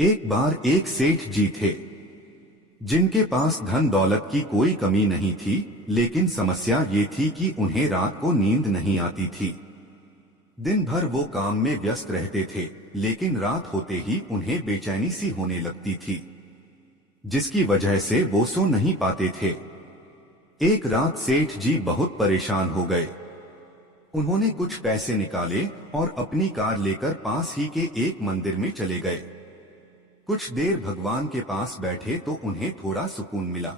एक बार एक सेठ जी थे जिनके पास धन दौलत की कोई कमी नहीं थी, लेकिन समस्या ये थी कि उन्हें रात को नींद नहीं आती थी। दिन भर वो काम में व्यस्त रहते थे, लेकिन रात होते ही उन्हें बेचैनी सी होने लगती थी, जिसकी वजह से वो सो नहीं पाते थे। एक रात सेठ जी बहुत परेशान हो गए। उन्होंने कुछ पैसे निकाले और अपनी कार लेकर पास ही के एक मंदिर में चले गए। कुछ देर भगवान के पास बैठे तो उन्हें थोड़ा सुकून मिला।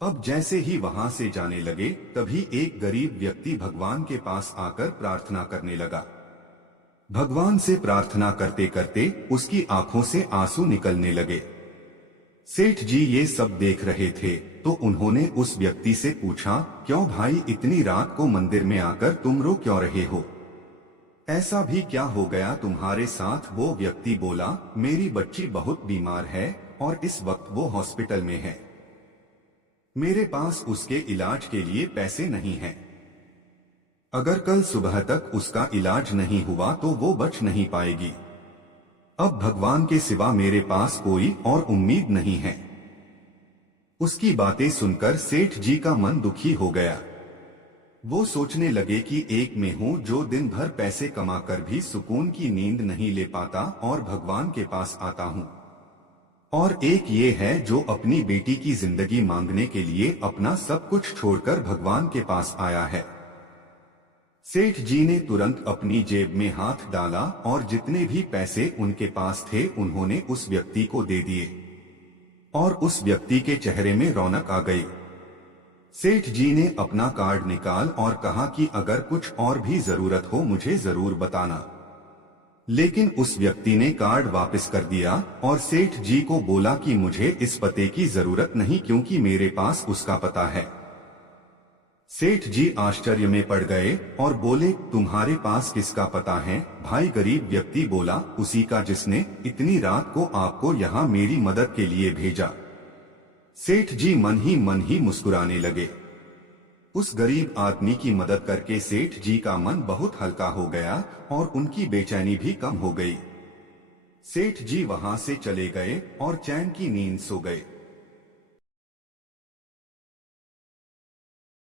अब जैसे ही वहां से जाने लगे, तभी एक गरीब व्यक्ति भगवान के पास आकर प्रार्थना करने लगा। भगवान से प्रार्थना करते करते उसकी आंखों से आंसू निकलने लगे। सेठ जी ये सब देख रहे थे तो उन्होंने उस व्यक्ति से पूछा, क्यों भाई, इतनी रात को मंदिर में आकर तुम रो क्यों रहे हो? ऐसा भी क्या हो गया तुम्हारे साथ? वो व्यक्ति बोला, मेरी बच्ची बहुत बीमार है और इस वक्त वो हॉस्पिटल में है। मेरे पास उसके इलाज के लिए पैसे नहीं हैं। अगर कल सुबह तक उसका इलाज नहीं हुआ तो वो बच नहीं पाएगी। अब भगवान के सिवा मेरे पास कोई और उम्मीद नहीं है। उसकी बातें सुनकर सेठ जी का मन दुखी हो गया। वो सोचने लगे कि एक मैं हूँ जो दिन भर पैसे कमाकर भी सुकून की नींद नहीं ले पाता और भगवान के पास आता हूँ, और एक ये है जो अपनी बेटी की जिंदगी मांगने के लिए अपना सब कुछ छोड़कर भगवान के पास आया है। सेठ जी ने तुरंत अपनी जेब में हाथ डाला और जितने भी पैसे उनके पास थे उन्होंने उस व्यक्ति को दे दिए, और उस व्यक्ति के चेहरे में रौनक आ गई। सेठ जी ने अपना कार्ड निकाल और कहा कि अगर कुछ और भी जरूरत हो मुझे जरूर बताना। लेकिन उस व्यक्ति ने कार्ड वापस कर दिया और सेठ जी को बोला कि मुझे इस पते की जरूरत नहीं, क्योंकि मेरे पास उसका पता है। सेठ जी आश्चर्य में पड़ गए और बोले, तुम्हारे पास किसका पता है भाई? गरीब व्यक्ति बोला, उसी का जिसने इतनी रात को आपको यहाँ मेरी मदद के लिए भेजा। सेठ जी मन ही मुस्कुराने लगे। उस गरीब आदमी की मदद करके सेठ जी का मन बहुत हल्का हो गया और उनकी बेचैनी भी कम हो गई। सेठ जी वहां से चले गए और चैन की नींद सो गए।